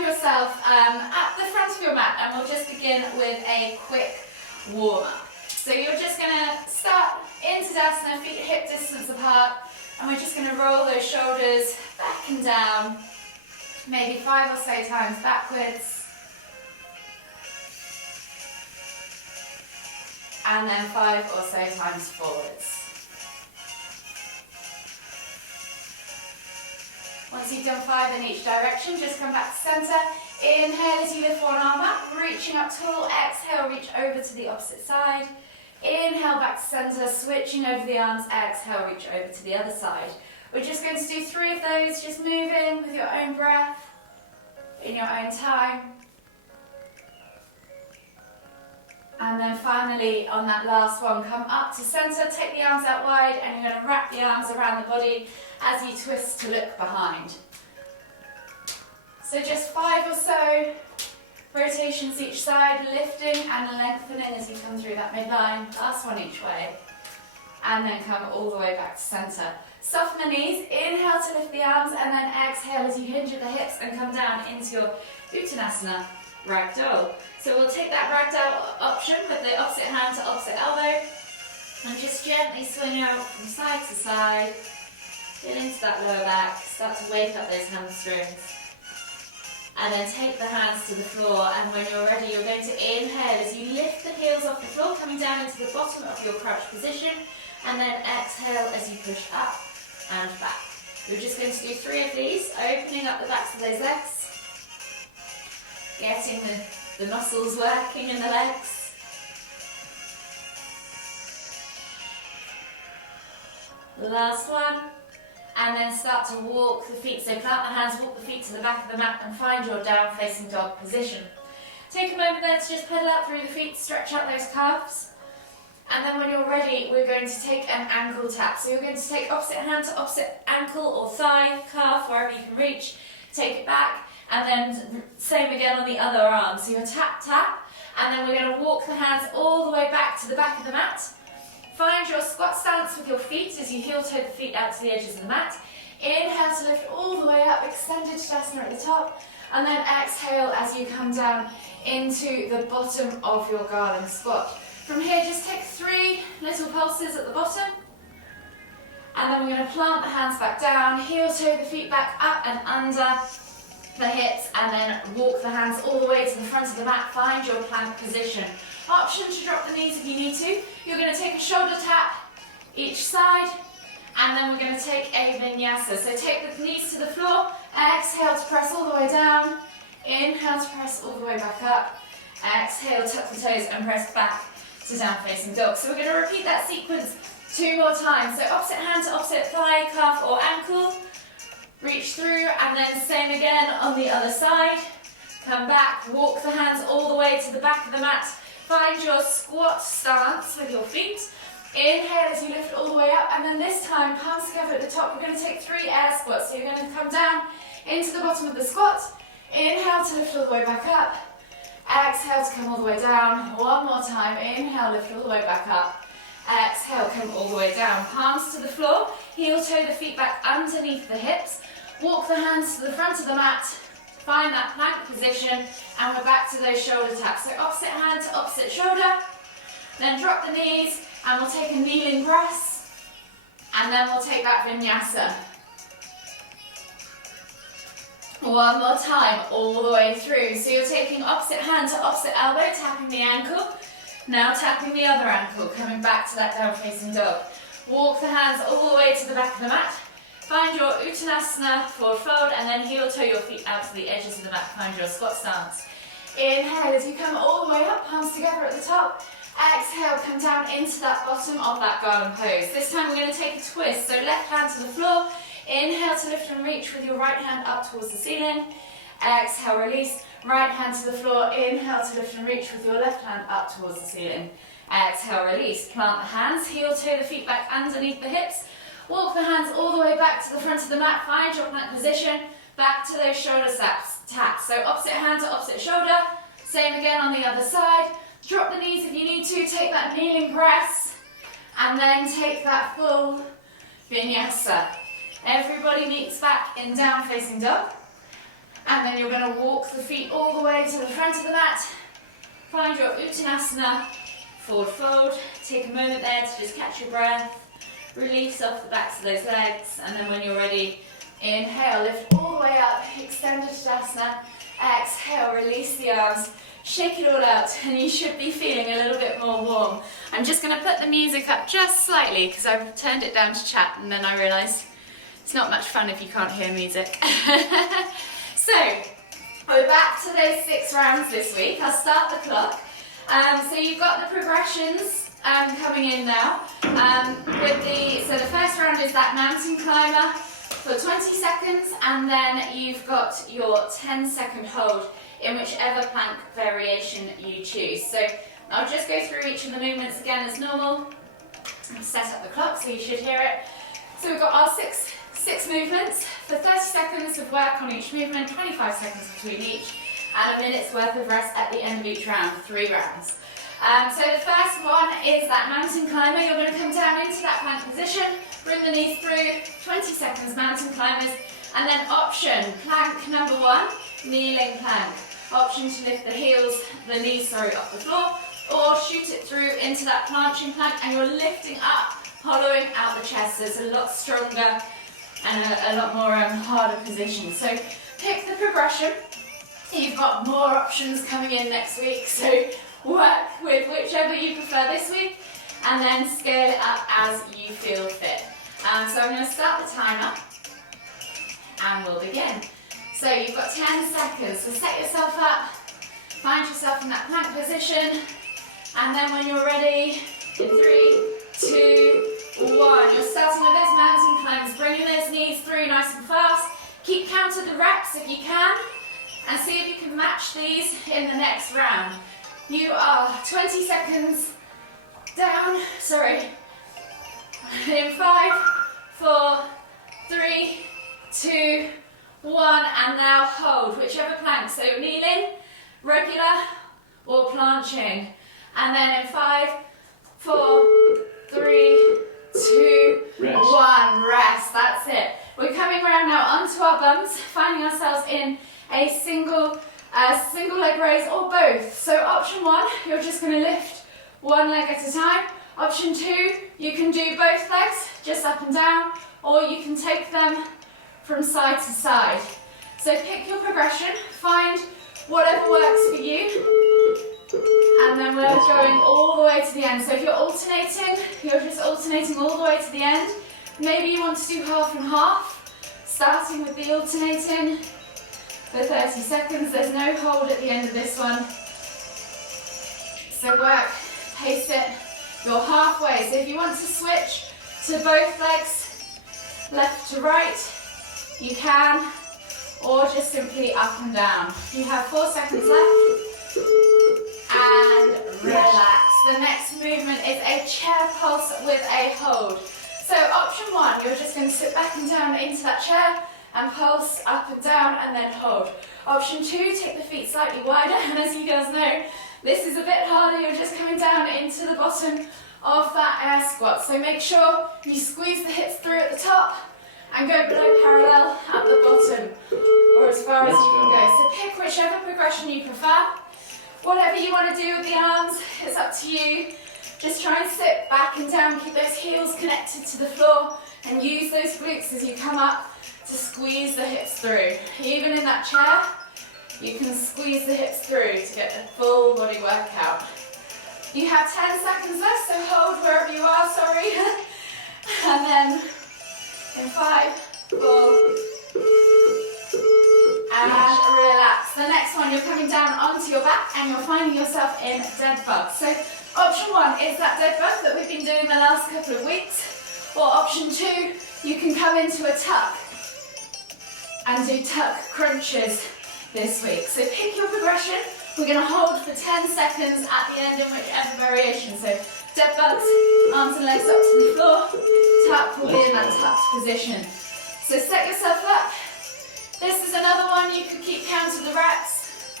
find yourself at the front of your mat, and we'll just begin with a quick warm-up. So you're just going to start into Tadasana, feet hip distance apart, and we're just going to roll those shoulders back and down, maybe 5 or so times backwards, and then 5 or so times forwards. Once you've done 5 in each direction, just come back to center. Inhale as you lift one arm up, reaching up tall. Exhale, reach over to the opposite side. Inhale back to center, switching over the arms. Exhale, reach over to the other side. We're just going to do 3 of those, just moving with your own breath, in your own time. And then finally, on that last one, come up to center, take the arms out wide, and you're going to wrap the arms around the body as you twist to look behind. So just 5 or so rotations each side, lifting and lengthening as you come through that midline. Last one each way. And then come all the way back to center. Soften the knees, inhale to lift the arms, and then exhale as you hinge at the hips and come down into your Uttanasana ragdoll. So we'll take that ragdoll option with the opposite hand to opposite elbow, and just gently swing out from side to side. Get into that lower back, start to wake up those hamstrings. And then take the hands to the floor, and when you're ready, you're going to inhale as you lift the heels off the floor, coming down into the bottom of your crouch position, and then exhale as you push up and back. We're just going to do 3 of these, opening up the backs of those legs, getting the muscles working in the legs. The last one. And then start to walk the feet, so plant the hands, walk the feet to the back of the mat and find your down facing dog position. Take a moment there to just pedal out through the feet, stretch out those calves. And then when you're ready, we're going to take an ankle tap. So you're going to take opposite hand to opposite ankle or thigh, calf, wherever you can reach. Take it back, and then same again on the other arm. So you're tap, tap, and then we're going to walk the hands all the way back to the back of the mat. Find your squat stance with your feet as you heel toe the feet out to the edges of the mat. Inhale to lift all the way up, extended Tadasana at the top, and then exhale as you come down into the bottom of your garden squat. From here, just take 3 little pulses at the bottom, and then we're going to plant the hands back down, heel toe the feet back up and under the hips, and then walk the hands all the way to the front of the mat. Find your plank position. Option to drop the knees if you need to. You're going to take a shoulder tap each side, and then we're going to take a vinyasa. So take the knees to the floor, exhale to press all the way down, inhale to press all the way back up, exhale, tuck the toes and press back to down facing dog. So we're going to repeat that sequence 2 more times. So opposite hand to opposite thigh, calf or ankle, reach through, and then same again on the other side. Come back, walk the hands all the way to the back of the mat. Find your squat stance with your feet. Inhale as you lift all the way up, and then this time, palms together at the top, we're going to take 3 air squats. So you're going to come down into the bottom of the squat. Inhale to lift all the way back up. Exhale to come all the way down. One more time. Inhale, lift all the way back up. Exhale, come all the way down. Palms to the floor. Heel toe the feet back underneath the hips. Walk the hands to the front of the mat. Find that plank position, and we're back to those shoulder taps. So opposite hand to opposite shoulder, then drop the knees, and we'll take a kneeling press, and then we'll take that vinyasa. One more time, all the way through. So you're taking opposite hand to opposite elbow, tapping the ankle, now tapping the other ankle, coming back to that down facing dog. Walk the hands all the way to the back of the mat. Find your Uttanasana forward fold, and then heel toe your feet out to the edges of the mat. Find your squat stance. Inhale as you come all the way up, palms together at the top. Exhale, come down into that bottom of that garden pose. This time we're going to take a twist. So left hand to the floor. Inhale to lift and reach with your right hand up towards the ceiling. Exhale, release. Right hand to the floor. Inhale to lift and reach with your left hand up towards the ceiling. Exhale, release. Plant the hands. Heel toe the feet back underneath the hips. Walk the hands all the way back to the front of the mat. Find your plank position. Back to those shoulder taps. So opposite hand to opposite shoulder. Same again on the other side. Drop the knees if you need to. Take that kneeling press. And then take that full vinyasa. Everybody meets back in down facing dog. And then you're going to walk the feet all the way to the front of the mat. Find your Uttanasana, forward fold. Take a moment there to just catch your breath. Release off the backs of those legs. And then when you're ready, inhale, lift all the way up, extend Uttanasana. Exhale, release the arms. Shake it all out, and you should be feeling a little bit more warm. I'm just going to put the music up just slightly because I've turned it down to chat, and then I realised it's not much fun if you can't hear music. So, we're back to those 6 rounds this week. I'll start the clock. So you've got the progressions coming in now. So the first round is that mountain climber for 20 seconds, and then you've got your 10-second hold in whichever plank variation you choose. So I'll just go through each of the movements again as normal. I'll set up the clock so you should hear it. So we've got our six movements for 30 seconds of work on each movement, 25 seconds between each, and a minute's worth of rest at the end of each round, 3 rounds. So the first one is that mountain climber. You're going to come down into that plank position, bring the knees through, 20 seconds mountain climbers, and then option, plank number 1, kneeling plank. Option to lift the knees off the floor, or shoot it through into that planching plank, and you're lifting up, hollowing out the chest, so it's a lot stronger and a lot more harder position. So pick the progression. You've got more options coming in next week, so work with whichever you prefer this week, and then scale it up as you feel fit. So I'm going to start the timer, and we'll begin. So you've got 10 seconds, so set yourself up, find yourself in that plank position, and then when you're ready, in 3, 2, 1, you're starting with those mountain climbs, bringing those knees through nice and fast. Keep count of the reps if you can, and see if you can match these in the next round. You are 20 seconds down, in 5, 4, 3, 2, 1, and now hold, whichever plank, so kneeling, regular, or planching. And then in 5, 4, 3, 2, 1, rest, that's it. We're coming around now onto our bums, finding ourselves in a single leg raise or both. So option 1, you're just going to lift one leg at a time. Option 2, you can do both legs, just up and down, or you can take them from side to side. So pick your progression, find whatever works for you, and then we're going all the way to the end. So if you're alternating, you're just alternating all the way to the end. Maybe you want to do half and half, starting with the alternating for 30 seconds. There's no hold at the end of this one. So work, pace it, you're halfway. So if you want to switch to both legs, left to right, you can, or just simply up and down. You have 4 seconds left, and relax. The next movement is a chair pulse with a hold. So option 1, you're just going to sit back and down into that chair and pulse up and down and then hold. Option 2, take the feet slightly wider, and as you guys know, this is a bit harder. You're just coming down into the bottom of that air squat. So make sure you squeeze the hips through at the top and go below parallel at the bottom, or as far as you can go. So pick whichever progression you prefer. Whatever you want to do with the arms, it's up to you. Just try and sit back and down, keep those heels connected to the floor, and use those glutes as you come up to squeeze the hips through. Even in that chair, you can squeeze the hips through to get a full body workout. You have 10 seconds left, so hold wherever you are, sorry. And then in 5, 4, and relax. The next one, you're coming down onto your back and you're finding yourself in dead bug. So option 1 is that dead bug that we've been doing the last couple of weeks. Or option 2, you can come into a tuck and do tuck crunches this week. So pick your progression. We're going to hold for 10 seconds at the end in whichever variation. So dead bugs, arms and legs up to the floor. Tuck will be in that tucked position. So set yourself up. This is another one you can keep count of the reps.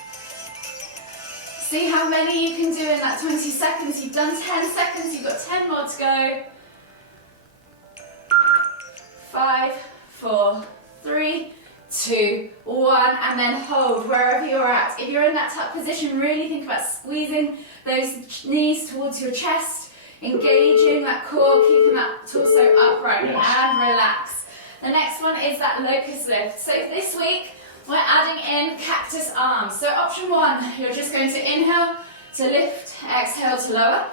See how many you can do in that 20 seconds. You've done 10 seconds, you've got 10 more to go. 5, 4, 3, 2, 1, and then hold wherever you're at. If you're in that tuck position, really think about squeezing those knees towards your chest, engaging that core, keeping that torso upright, and relax. The next one is that locust lift. So this week, we're adding in cactus arms. So option 1, you're just going to inhale to lift, exhale to lower.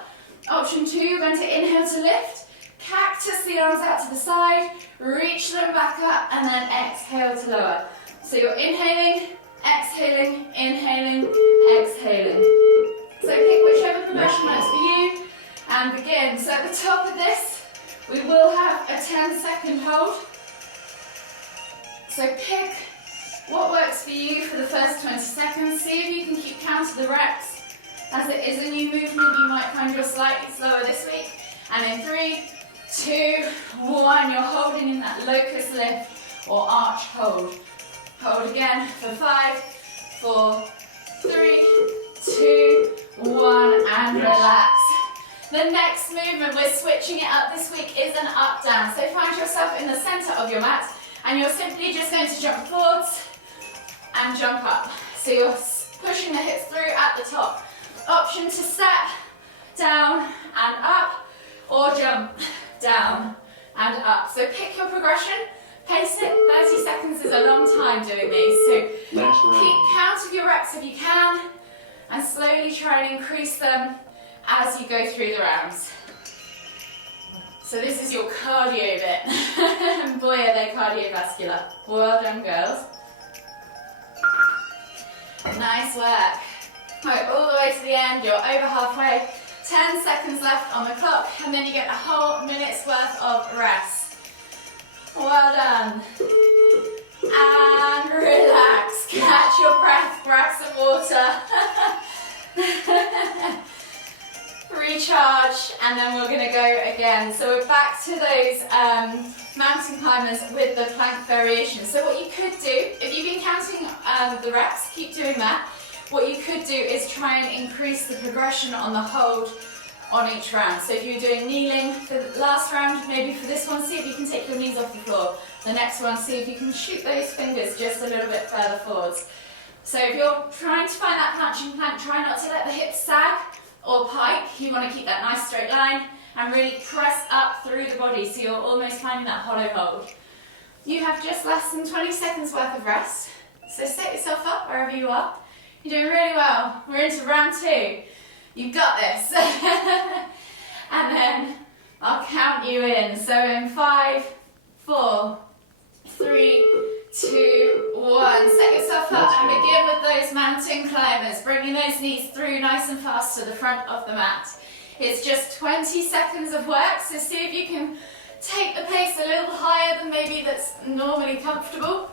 Option 2, you're going to inhale to lift, cactus the arms out to the side, reach them back up, and then exhale to lower. So you're inhaling, exhaling, inhaling, exhaling. So pick whichever progression works for you and begin. So at the top of this, we will have a 10-second hold. So pick what works for you for the first 20 seconds. See if you can keep count of the reps. As it is a new movement, you might find you're slightly slower this week. And in 3, 2, 1, you're holding in that locust lift or arch hold. Hold again for 5, 4, 3, 2, 1, and relax. The next movement, we're switching it up this week, is an up down. So find yourself in the center of your mat and you're simply just going to jump forwards and jump up. So you're pushing the hips through at the top. Option to step down and up, or jump down and up. So pick your progression, pace it. 30 seconds is a long time doing these. So keep count of your reps if you can, and slowly try and increase them as you go through the rounds. So this is your cardio bit. Boy, are they cardiovascular. Well done, girls. Nice work. Right, all the way to the end, you're over halfway. 10 seconds left on the clock, and then you get a whole minute's worth of rest. Well done. And relax. Catch your breath, grab some water. Recharge, and then we're going to go again. So we're back to those mountain climbers with the plank variation. So what you could do, if you've been counting the reps, keep doing that. What you could do is try and increase the progression on the hold on each round. So if you're doing kneeling for the last round, maybe for this one, see if you can take your knees off the floor. The next one, see if you can shoot those fingers just a little bit further forwards. So if you're trying to find that planching plank, try not to let the hips sag or pike. You want to keep that nice straight line and really press up through the body so you're almost finding that hollow hold. You have just less than 20 seconds worth of rest. So set yourself up wherever you are. You're doing really well. We're into round 2. You've got this. And then I'll count you in. So in 5, 4, 3, 2, 1. Set yourself up and begin with those mountain climbers, bringing those knees through nice and fast to the front of the mat. It's just 20 seconds of work, so see if you can take the pace a little higher than maybe that's normally comfortable.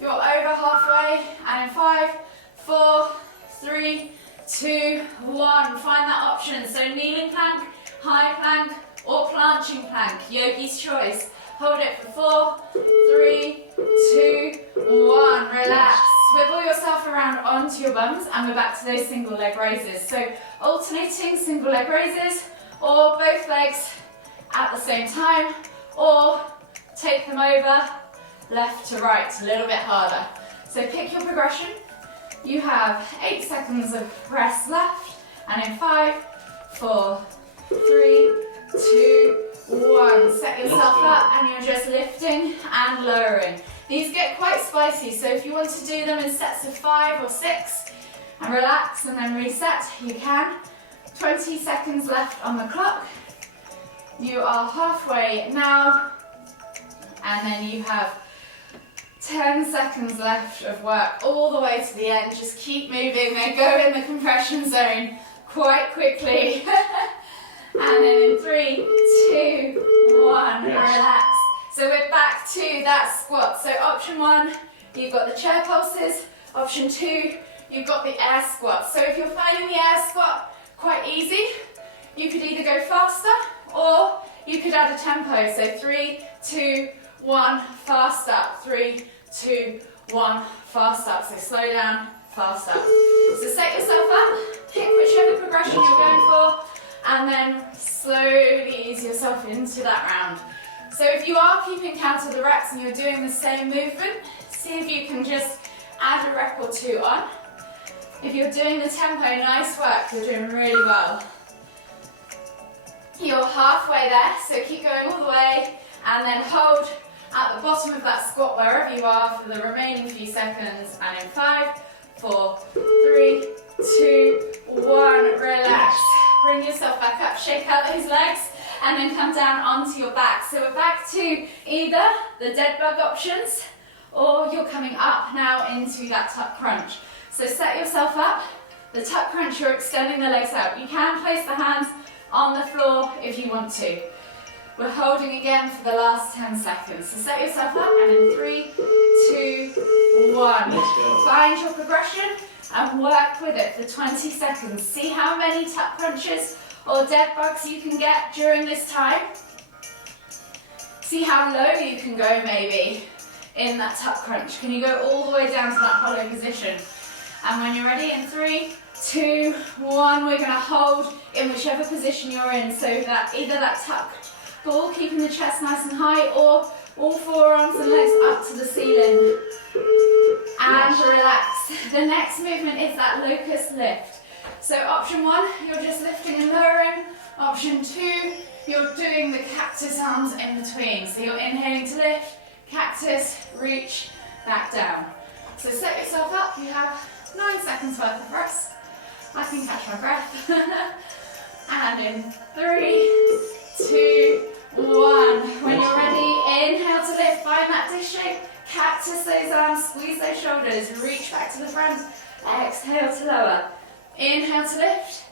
You're over halfway, and in 5, 4, 3, 2, 1. Find that option. So kneeling plank, high plank, or planching plank. Yogi's choice. Hold it for 4, 3, 2, 1. Relax. Swivel yourself around onto your bums, and we're back to those single leg raises. So alternating single leg raises, or both legs at the same time, or take them over left to right, a little bit harder. So pick your progression. You have 8 seconds of rest left, and in 5, 4, 3, 2, 1. Set yourself up, and you're just lifting and lowering. These get quite spicy, so if you want to do them in sets of 5 or 6, and relax and then reset, you can. 20 seconds left on the clock. You are halfway now, and then you have 10 seconds left of work all the way to the end. Just keep moving. They go in the compression zone quite quickly. And then in 3, 2, 1, relax. So we're back to that squat. So option 1, you've got the chair pulses. Option 2, you've got the air squat. So if you're finding the air squat quite easy, you could either go faster or you could add a tempo. So 3, 2, 1, fast up. 3, 2, 1, fast up. So slow down, fast up. So set yourself up, pick whichever progression you're going for, and then slowly ease yourself into that round. So if you are keeping count of the reps and you're doing the same movement, see if you can just add a rep or two on. If you're doing the tempo, nice work, you're doing really well. You're halfway there, so keep going all the way, and then hold at the bottom of that squat wherever you are for the remaining few seconds. And in 5, 4, 3, 2, 1, relax. Bring yourself back up, shake out those legs, and then come down onto your back. So we're back to either the dead bug options, or you're coming up now into that tuck crunch. So set yourself up. The tuck crunch, you're extending the legs out. You can place the hands on the floor if you want to. We're holding again for the last 10 seconds. So set yourself up, and in 3, 2, 1. Find your progression and work with it for 20 seconds. See how many tuck crunches or dead bugs you can get during this time. See how low you can go maybe in that tuck crunch. Can you go all the way down to that hollow position? And when you're ready, in 3, 2, 1, we're going to hold in whichever position you're in, so that either that tuck ball, keeping the chest nice and high, or all forearms and legs up to the ceiling. And relax. The next movement is that locust lift. So option 1, you're just lifting and lowering. Option 2, you're doing the cactus arms in between. So you're inhaling to lift, cactus, reach, back down. So set yourself up. You have 9 seconds worth of rest. I can catch my breath. And in 3, 2, 1. When you're ready, inhale to lift. Find that dish shape. Cactus those arms. Squeeze those shoulders. Reach back to the front. Exhale to lower. Inhale to lift.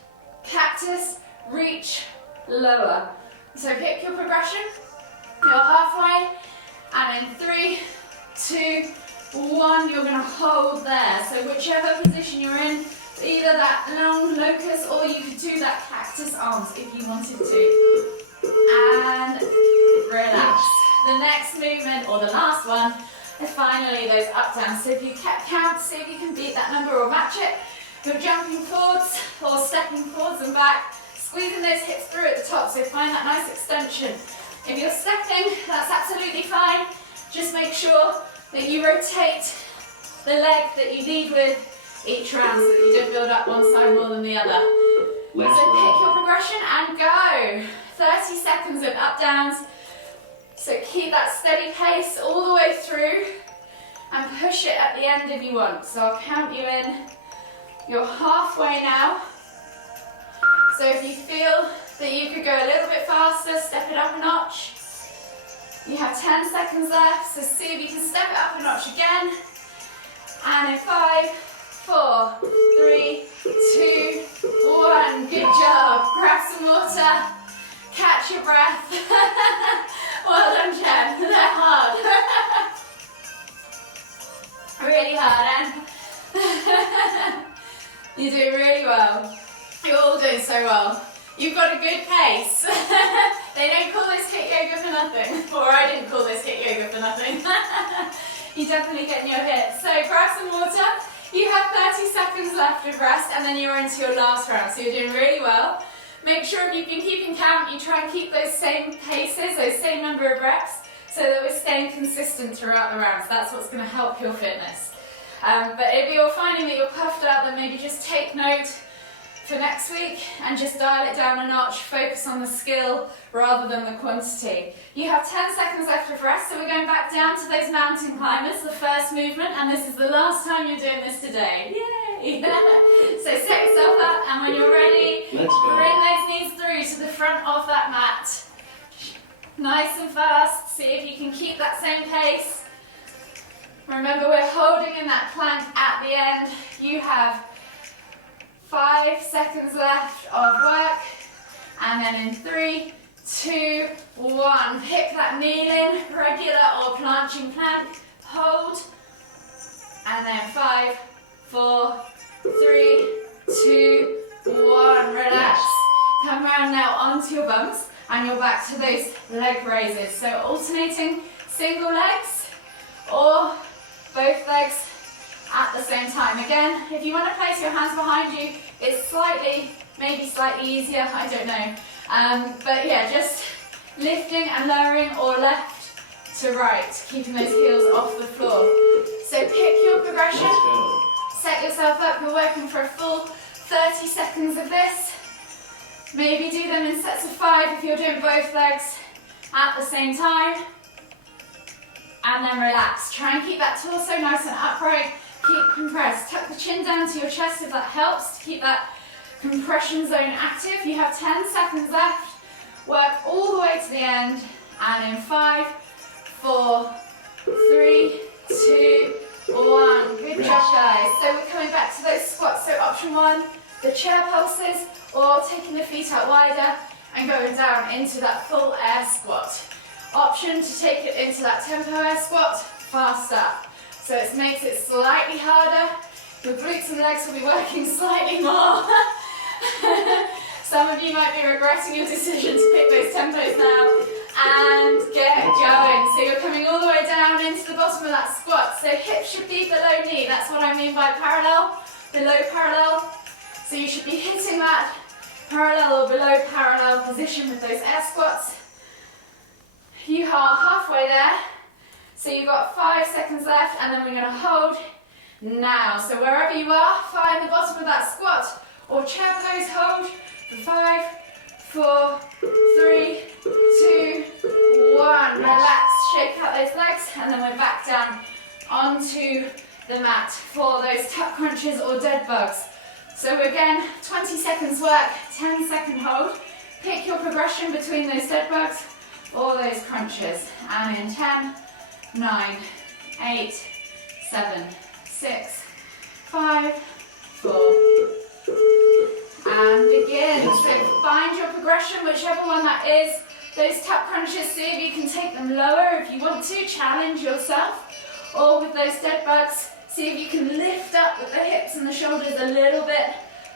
Cactus. Reach. Lower. So pick your progression. You're halfway. And in 3, 2, 1, you're going to hold there. So whichever position you're in, either that long locust, or you could do that cactus arms if you wanted to. And relax. The next movement, or the last one, is finally those up downs. So if you kept count, see if you can beat that number or match it. You're jumping forwards or stepping forwards and back, squeezing those hips through at the top, so find that nice extension. If you're stepping, that's absolutely fine. Just make sure that you rotate the leg that you lead with each round, so that you don't build up one side more than the other. So pick your progression and go. 30 seconds of up downs. So keep that steady pace all the way through, and push it at the end if you want. So I'll count you in. You're halfway now. So if you feel that you could go a little bit faster, step it up a notch. You have 10 seconds left, so see if you can step it up a notch again. And in 5, 4, 3, 2, 1. Good job. Grab some water. Catch your breath. Well done, Jen. They're hard. Really hard, Anne. You're doing really well. You're all doing so well. You've got a good pace. They don't call this HIIT yoga for nothing. Or I didn't call this HIIT yoga for nothing. You're definitely getting your HIIT. So grab some water. You have 30 seconds left of rest, and then you're into your last round. So you're doing really well. Make sure if you've been keeping count, you try and keep those same paces, those same number of reps, so that we're staying consistent throughout the rounds. That's what's going to help your fitness. But if you're finding that you're puffed up, then maybe just take note for next week and just dial it down a notch. Focus on the skill rather than the quantity. You have 10 seconds left of rest, so we're going back down to those mountain climbers, the first movement, and this is the last time you're doing this today. Yay! So set yourself up, and when you're ready, bring those knees through to the front of that mat. Nice and fast. See if you can keep that same pace. Remember, we're holding in that plank at the end. You have 5 seconds left of work, and then in 3, 2, 1, pick that kneeling, regular or planching plank, hold, and then 5, 4, 3, 2, 1, relax. Come around now onto your bums, and you're back to those leg raises. So alternating single legs or both legs at the same time. Again, if you want to place your hands behind you, it's maybe slightly easier, I don't know. But yeah, just lifting and lowering, or left to right, keeping those heels off the floor. So pick your progression, set yourself up, you're working for a full 30 seconds of this. Maybe do them in sets of 5 if you're doing both legs at the same time. And then relax. Try and keep that torso nice and upright. Keep compressed. Tuck the chin down to your chest if that helps to keep that compression zone active. You have 10 seconds left. Work all the way to the end. And in 5, 4, 3, 2, 1. Good job, guys. So we're coming back to those squats. So option 1, the chair pulses, or taking the feet out wider and going down into that full air squat. Option to take it into that tempo air squat, faster. So it makes it slightly harder. Your glutes and legs will be working slightly more. Some of you might be regretting your decision to pick those tempos now. And get going. So you're coming all the way down into the bottom of that squat. So hips should be below knee. That's what I mean by parallel, below parallel. So you should be hitting that parallel or below parallel position with those air squats. You are halfway there. So you've got 5 seconds left, and then we're going to hold now. So wherever you are, find the bottom of that squat or chair pose, hold for 5, 4, 3, 2, 1. Relax, shake out those legs, and then we're back down onto the mat for those tuck crunches or dead bugs. So again, 20 seconds work, 10-second hold. Pick your progression between those dead bugs or those crunches. And in 10, 9, 8, 7, 6, 5, 4, and begin. So find your progression, whichever one that is. Those tuck crunches, see if you can take them lower if you want to, challenge yourself. Or with those dead bugs, see if you can lift up with the hips and the shoulders a little bit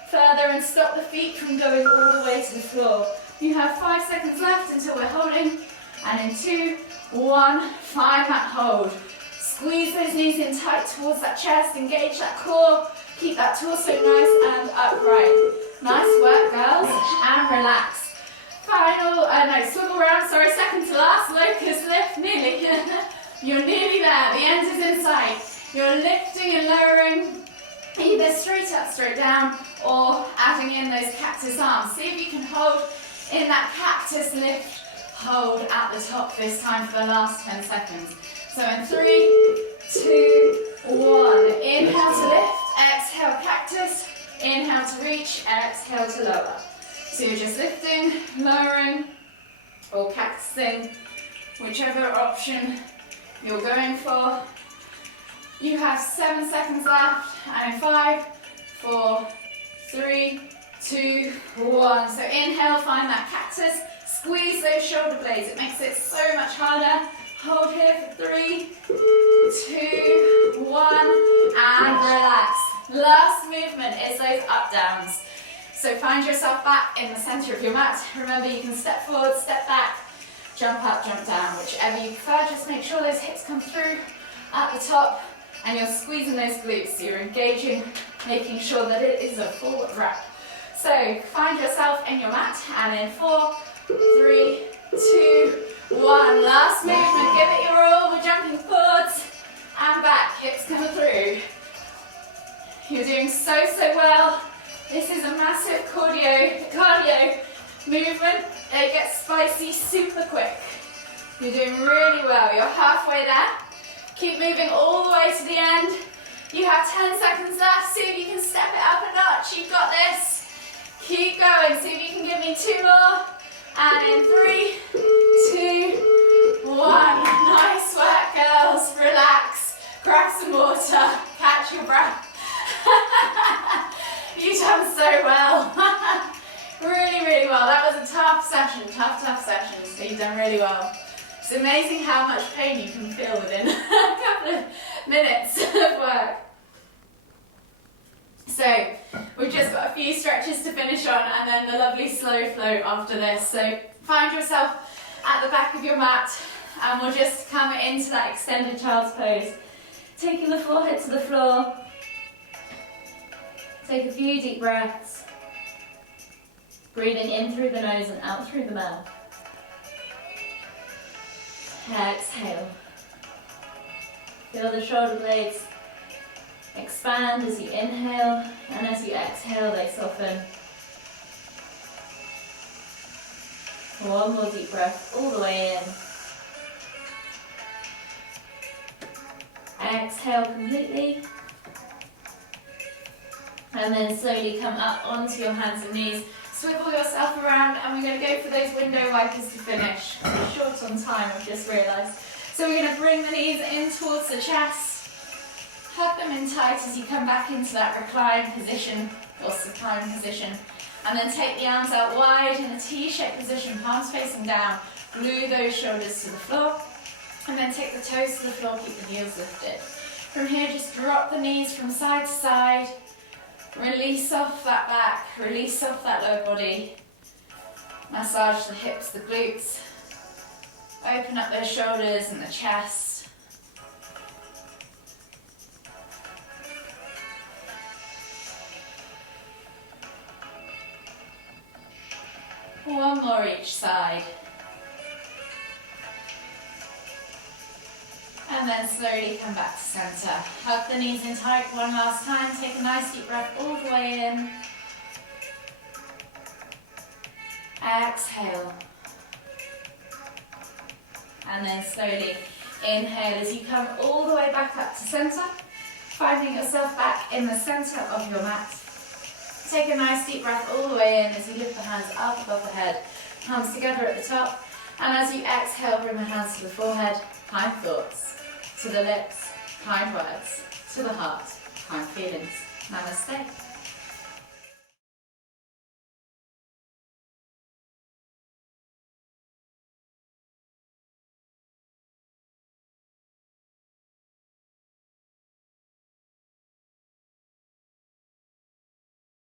further and stop the feet from going all the way to the floor. You have 5 seconds left until we're holding. And in 2, 1, find that hold. Squeeze those knees in tight towards that chest, engage that core, keep that torso nice and upright. Nice work, girls, and relax. Final, swivel around, second to last, locust lift, nearly. You're nearly there, the end is in sight. You're lifting and lowering, either straight up, straight down, or adding in those cactus arms. See if you can hold in that cactus lift. Hold at the top this time for the last 10 seconds. So in 3, 2, 1. Inhale to lift, exhale cactus, inhale to reach, exhale to lower. So you're just lifting, lowering, or cactusing, whichever option you're going for. You have 7 seconds left, and in 5, 4, 3, 2, 1. So inhale, find that cactus. Squeeze those shoulder blades, it makes it so much harder. Hold here for 3, 2, 1, and relax. Last movement is those up downs. So find yourself back in the center of your mat. Remember, you can step forward, step back, jump up, jump down, whichever you prefer. Just make sure those hips come through at the top and you're squeezing those glutes. So you're engaging, making sure that it is a full wrap. So find yourself in your mat, and in 4, 3, 2, 1. Last movement, give it your all. We're jumping forwards and back, hips coming through. You're doing so well. This is a massive cardio movement. It gets spicy super quick. You're doing really well. You're halfway there. Keep moving all the way to the end. You have 10 seconds left. See if you can step it up a notch. You've got this. Keep going. See if you can give me 2 more. And in 3, 2, 1. Nice work, girls. Relax. Grab some water. Catch your breath. You've done so well. Really well. That was a tough session. Tough session. So you've done really well. It's amazing how much pain you can feel within a couple of minutes of work. So we've just got a few stretches to finish on, and then the lovely slow flow after this. So find yourself at the back of your mat, and we'll just come into that extended child's pose. Taking the forehead to the floor. Take a few deep breaths. Breathing in through the nose and out through the mouth. Exhale. Feel the shoulder blades expand as you inhale, and as you exhale, they soften. One more deep breath all the way in. Exhale completely. And then slowly come up onto your hands and knees. Swivel yourself around, and we're going to go for those window wipers to finish. We're short on time, I've just realised. So we're going to bring the knees in towards the chest. Hug them in tight as you come back into that reclined position or supine position. And then take the arms out wide in a T-shaped position, palms facing down. Glue those shoulders to the floor. And then take the toes to the floor, keep the heels lifted. From here, just drop the knees from side to side. Release off that back, release off that lower body. Massage the hips, the glutes. Open up those shoulders and the chest. One more each side. And then slowly come back to center. Hug the knees in tight one last time. Take a nice deep breath all the way in. Exhale. And then slowly inhale as you come all the way back up to center. Finding yourself back in the center of your mat. Take a nice deep breath all the way in as you lift the hands up above the head. Palms together at the top. And as you exhale, bring the hands to the forehead. Kind thoughts. To the lips, kind words, to the heart, kind feelings. Namaste.